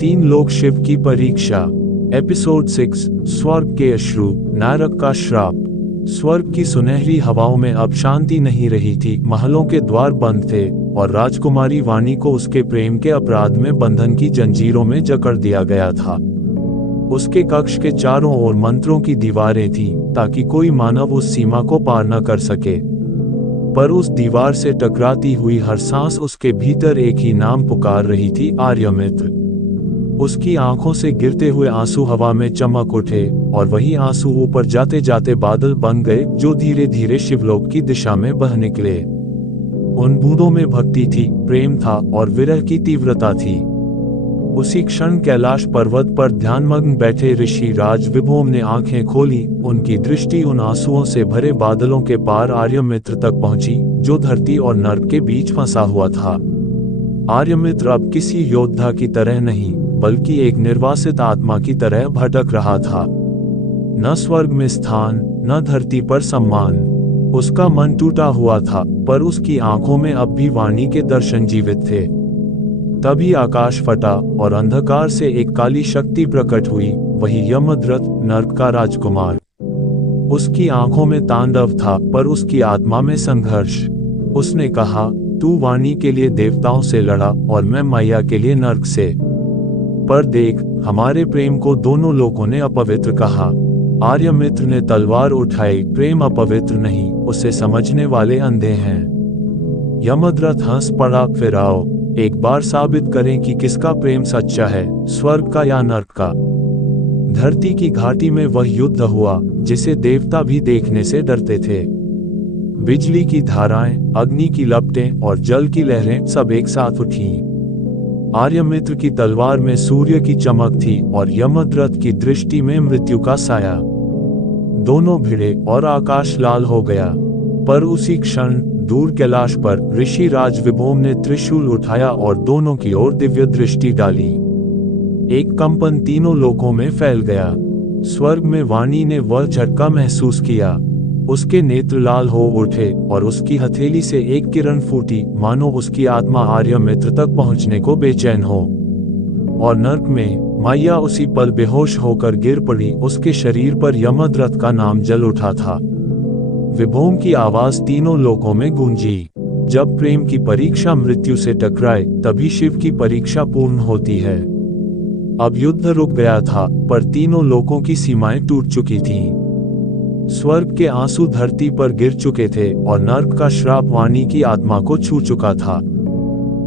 तीन लोग शिव की परीक्षा। एपिसोड 6, स्वर्ग के अश्रु, नरक का श्राप। स्वर्ग की सुनहरी हवाओं में अब शांति नहीं रही थी। महलों के द्वार बंद थे और राजकुमारी वाणी को उसके प्रेम के अपराध में बंधन की जंजीरों में जकड़ दिया गया था। उसके कक्ष के चारों ओर मंत्रों की दीवारें थीं ताकि कोई मानव उस सीमा को पार न कर सके। पर उस दीवार से टकराती हुई हर सांस उसके भीतर एक ही नाम पुकार रही थी, आर्यमित्र। उसकी आंखों से गिरते हुए आंसू हवा में चमक उठे और वही आंसू ऊपर जाते जाते बादल बन गए जो धीरे धीरे शिवलोक की दिशा में बह निकले। उन बूंदों में भक्ति थी, प्रेम था और विरह की तीव्रता थी। उसी क्षण कैलाश पर्वत पर ध्यानमग्न बैठे ऋषि राज विभोम ने आंखें खोली। उनकी दृष्टि उन आंसुओं से भरे बादलों के पार आर्यमित्र तक पहुंची जो धरती और नर्क के बीच फंसा हुआ था। आर्यमित्र अब किसी योद्धा की तरह नहीं बल्कि एक निर्वासित आत्मा की तरह भटक रहा था। न स्वर्ग में स्थान, न धरती पर सम्मान। उसका मन टूटा हुआ था, पर उसकी आंखों में अब भी वाणी के दर्शन जीवित थे। तभी आकाश फटा और अंधकार से एक काली शक्ति प्रकट हुई, वही यमद्रथ, नर्क का राजकुमार। उसकी आंखों में तांडव था, पर उसकी आत्मा में संघर्ष। उसने कहा, तू वाणी के लिए देवताओं से लड़ा और मैं मैया के लिए नर्क से। पर देख, हमारे प्रेम को दोनों लोगों ने अपवित्र कहा। आर्यमित्र ने तलवार उठाई, प्रेम अपवित्र नहीं, उसे समझने वाले अंधे हैं। यमद्रथ हंस पड़ा, फिर आओ एक बार साबित करें कि किसका प्रेम सच्चा है, स्वर्ग का या नर्क का। धरती की घाटी में वह युद्ध हुआ जिसे देवता भी देखने से डरते थे। बिजली की धाराएं, अग्नि की लपटें और जल की लहरें सब एक साथ उठीं। आर्यमित्र की तलवार में सूर्य की चमक थी और यमद्रथ की दृष्टि में मृत्यु का साया। दोनों भिड़े और आकाश लाल हो गया। पर उसी क्षण दूर कैलाश पर ऋषि राज विभोम ने त्रिशूल उठाया और दोनों की ओर दिव्य दृष्टि डाली। एक कंपन तीनों लोकों में फैल गया। स्वर्ग में वाणी ने वह झटका महसूस किया। उसके नेत्र लाल हो उठे और उसकी हथेली से एक किरण फूटी, मानो उसकी आत्मा आर्यमित्र तक पहुंचने को बेचैन हो। और नर्क में मैया उसी पल बेहोश होकर गिर पड़ी। उसके शरीर पर यमद्रथ का नाम जल उठा था। विभोम की आवाज तीनों लोकों में गूंजी। जब प्रेम की परीक्षा मृत्यु से टकराए तभी शिव की परीक्षा पूर्ण होती है। अब युद्ध रुक गया था, पर तीनों लोकों की सीमाएं टूट चुकी थीं। स्वर्ग के आंसू धरती पर गिर चुके थे और नर्क का श्राप वाणी की आत्मा को छू चुका था।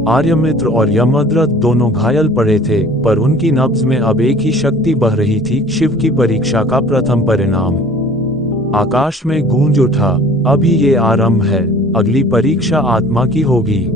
आर्यमित्र और यमद्रथ दोनों घायल पड़े थे, पर उनकी नब्ज में अब एक ही शक्ति बह रही थी, शिव की परीक्षा का प्रथम परिणाम। आकाश में गूंज उठा, अभी ये आरंभ है, अगली परीक्षा आत्मा की होगी।